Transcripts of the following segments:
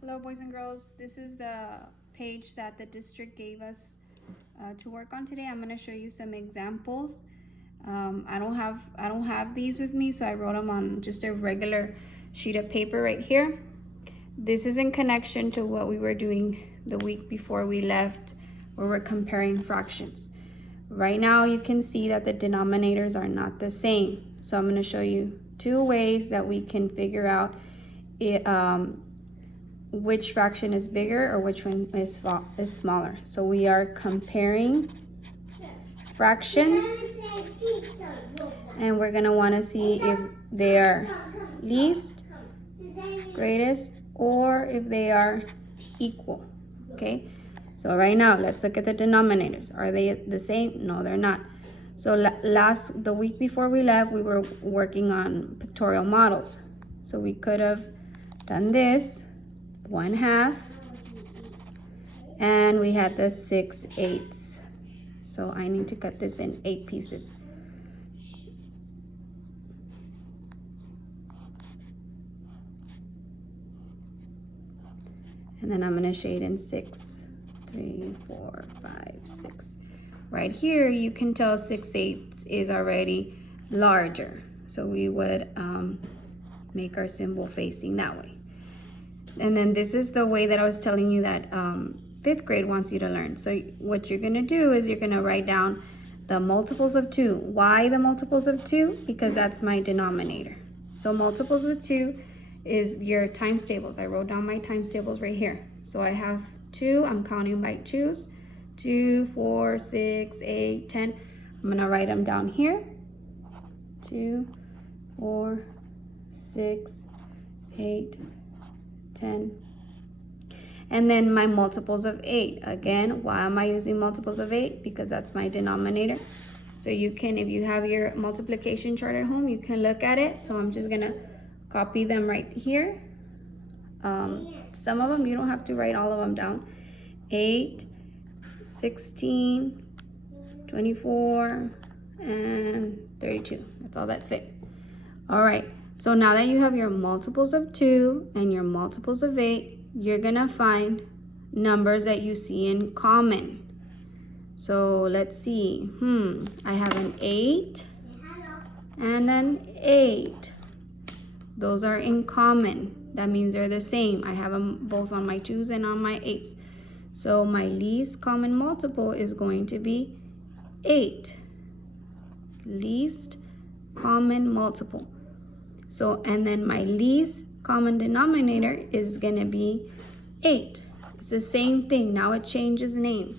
Hello, boys and girls. This is the page that the district gave us to work on today. I'm going to show you some examples. I don't have these with me, so I wrote them on just a regular sheet of paper right here. This is in connection to what we were doing the week before we left, where we're comparing fractions. Right now, you can see that the denominators are not the same. So I'm going to show you two ways that we can figure out which fraction is bigger or which one is smaller. So we are comparing fractions, and we're going to want to see if they are least, greatest, or if they are equal. Okay, so right now let's look at the denominators. Are they the same? No, they're not. So the week before we left, we were working on pictorial models. So we could have done this 1/2, and we had the 6/8. So I need to cut this in 8 pieces. And then I'm going to shade in 6, 3, 4, 5, 6. Right here, you can tell 6/8 is already larger. So we would make our symbol facing that way. And then this is the way that I was telling you that 5th grade wants you to learn. So what you're going to do is you're going to write down the multiples of 2. Why the multiples of 2? Because that's my denominator. So multiples of 2 is your times tables. I wrote down my times tables right here. So I have 2. I'm counting by 2s. 2, 4, 6, 8, 10. I'm going to write them down here. 2, 4, 6, 8, 10. And then my multiples of 8. Again, why am I using multiples of 8? Because that's my denominator. So you can, if you have your multiplication chart at home, you can look at it. So I'm just going to copy them right here. Some of them, you don't have to write all of them down. 8, 16, 24, and 32. That's all that fit. All right. So now that you have your multiples of 2 and your multiples of 8, you're going to find numbers that you see in common. So let's see. I have an 8 and an 8. Those are in common. That means they're the same. I have them both on my 2s and on my 8s. So my least common multiple is going to be 8. Least common multiple. So, and then my least common denominator is going to be 8. It's the same thing. Now it changes name.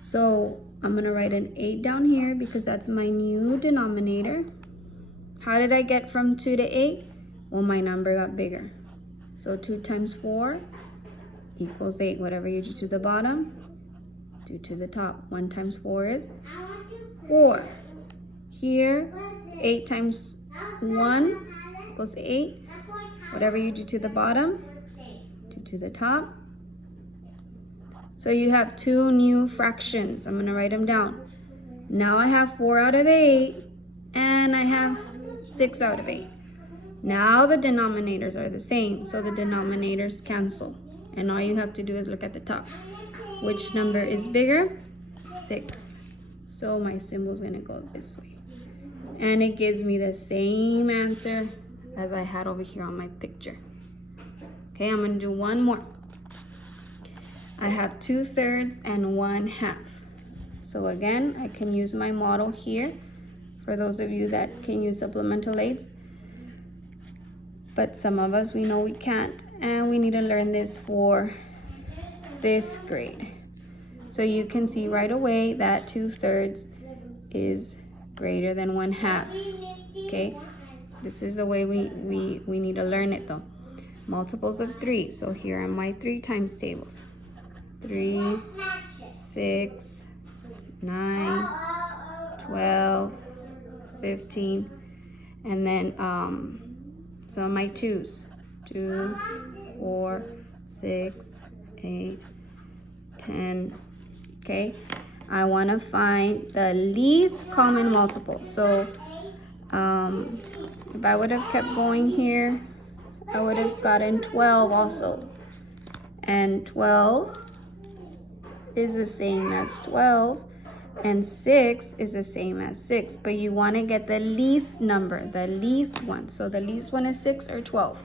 So I'm going to write an 8 down here because that's my new denominator. How did I get from 2 to 8? Well, my number got bigger. So 2 times 4 equals 8. Whatever you do to the bottom, do to the top. 1 times 4 is 4. Here, 8 times 1 equals 8. Whatever you do to the bottom, do to the top. So you have 2 new fractions. I'm going to write them down. Now I have 4 out of 8, and I have 6 out of 8. Now the denominators are the same, so the denominators cancel. And all you have to do is look at the top. Which number is bigger? 6. So my symbol is going to go this way. And it gives me the same answer as I had over here on my picture. Okay, I'm going to do one more. I have 2/3 and 1/2. So again, I can use my model here for those of you that can use supplemental aids. But some of us, we know we can't, and we need to learn this for 5th grade. So you can see right away that 2/3 is greater than 1/2. Okay, this is the way we need to learn it though. Multiples of 3. So here are my 3 times tables. 3, 6, 9, 12, 15, and then some of my 2s. 2, 4, 6, 8, 10. Okay, I want to find the least common multiple. So if I would have kept going here, I would have gotten 12 also. and 12 is the same as 12, and 6 is the same as 6, but you want to get the least number, the least one. So the least one is 6 or 12.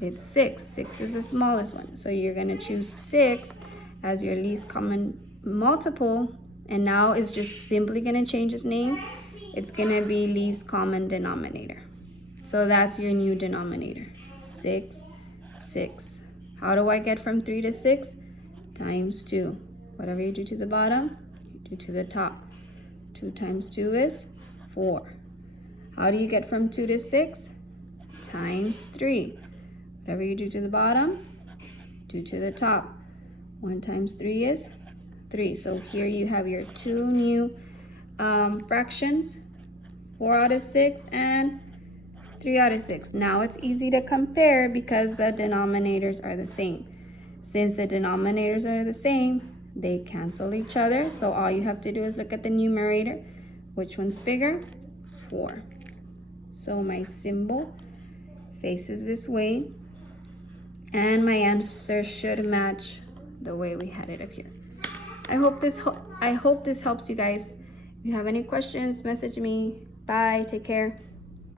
It's 6. 6 is the smallest one. So you're going to choose 6 as your least common multiple, and now it's just simply going to change its name. It's going to be least common denominator. So that's your new denominator. 6, 6. How do I get from 3 to 6? Times 2. Whatever you do to the bottom, you do to the top. 2 times 2 is 4. How do you get from 2 to 6? Times 3. Whatever you do to the bottom, do to the top. 1 times 3 is 3. So here you have your two new fractions, 4 out of 6 and 3 out of 6. Now it's easy to compare because the denominators are the same. Since the denominators are the same, they cancel each other. So all you have to do is look at the numerator. Which one's bigger? 4. So my symbol faces this way, and my answer should match the way we had it up here. I hope this helps you guys. If you have any questions, message me. Bye. Take care.